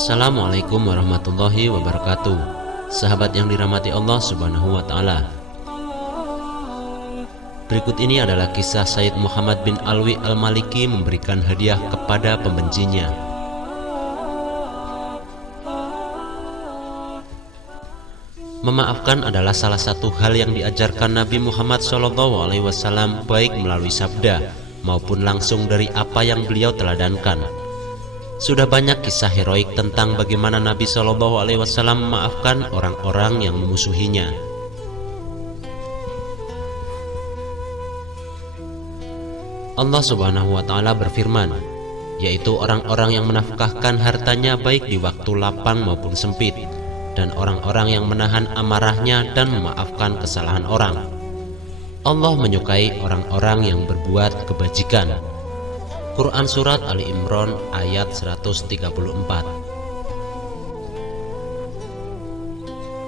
Assalamualaikum warahmatullahi wabarakatuh. Sahabat yang dirahmati Allah subhanahu wa ta'ala, berikut ini adalah kisah Sayyid Muhammad bin Alwi al-Maliki memberikan hadiah kepada pembencinya. Memaafkan adalah salah satu hal yang diajarkan Nabi Muhammad SAW, baik melalui sabda maupun langsung dari apa yang beliau teladankan. Sudah banyak kisah heroik tentang bagaimana Nabi SAW memaafkan orang-orang yang memusuhinya. Allah Subhanahu wa ta'ala berfirman, yaitu orang-orang yang menafkahkan hartanya baik di waktu lapang maupun sempit, dan orang-orang yang menahan amarahnya dan memaafkan kesalahan orang. Allah menyukai orang-orang yang berbuat kebajikan. Quran Surat Ali Imran ayat 134.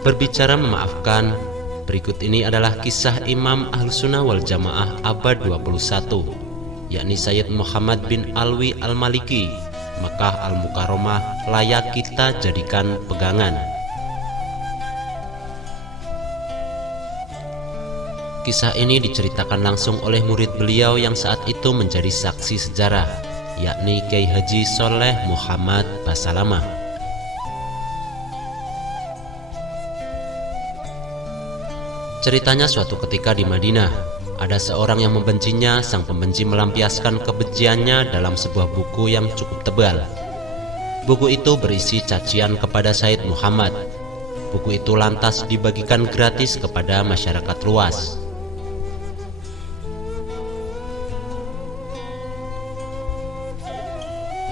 Berbicara memaafkan, berikut ini adalah kisah Imam Ahlussunnah wal Jamaah abad 21, yakni Sayyid Muhammad bin Alwi al-Maliki. Makkah al-Mukarramah layak kita jadikan pegangan. Kisah ini diceritakan langsung oleh murid beliau yang saat itu menjadi saksi sejarah, yakni Kiai Haji Soleh Muhammad Basalamah. Ceritanya suatu ketika di Madinah, ada seorang yang membencinya. Sang pembenci melampiaskan kebenciannya dalam sebuah buku yang cukup tebal. Buku itu berisi cacian kepada Sayyid Muhammad. Buku itu lantas dibagikan gratis kepada masyarakat luas.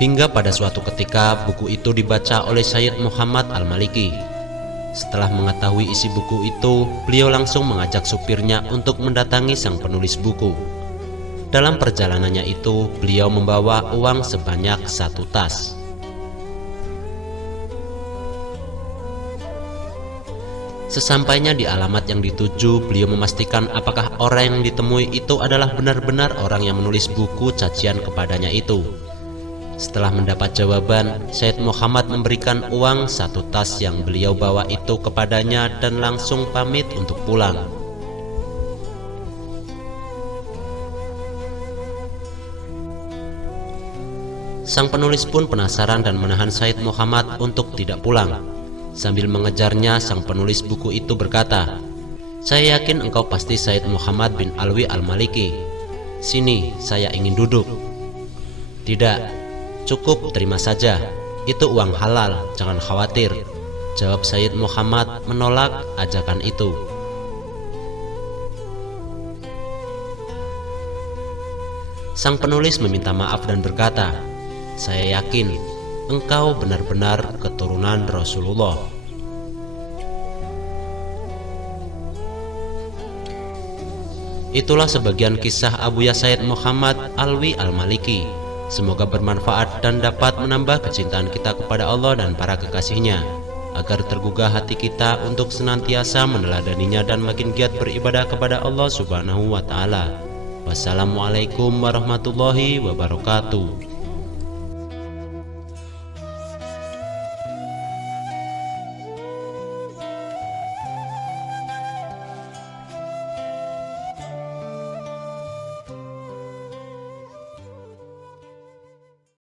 Hingga pada suatu ketika buku itu dibaca oleh Sayyid Muhammad al-Maliki. Setelah mengetahui isi buku itu, beliau langsung mengajak supirnya untuk mendatangi sang penulis buku. Dalam perjalanannya itu, beliau membawa uang sebanyak 1 tas. Sesampainya di alamat yang dituju, beliau memastikan apakah orang yang ditemui itu adalah benar-benar orang yang menulis buku cacian kepadanya itu. Setelah mendapat jawaban, Sayyid Muhammad memberikan uang 1 tas yang beliau bawa itu kepadanya dan langsung pamit untuk pulang. Sang penulis pun penasaran dan menahan Sayyid Muhammad untuk tidak pulang. Sambil mengejarnya, sang penulis buku itu berkata, "Saya yakin engkau pasti Sayyid Muhammad bin Alwi al-Maliki. Sini, saya ingin duduk." "Tidak, cukup, terima saja. Itu uang halal, jangan khawatir," jawab Sayyid Muhammad menolak ajakan itu. Sang penulis meminta maaf dan berkata, "Saya yakin engkau benar-benar keturunan Rasulullah." Itulah sebagian kisah Abuya Sayyid Muhammad Alwi al-Maliki. Semoga bermanfaat dan dapat menambah kecintaan kita kepada Allah dan para kekasihnya, agar tergugah hati kita untuk senantiasa meneladaninya dan makin giat beribadah kepada Allah Subhanahu wa ta'ala. Wassalamualaikum warahmatullahi wabarakatuh.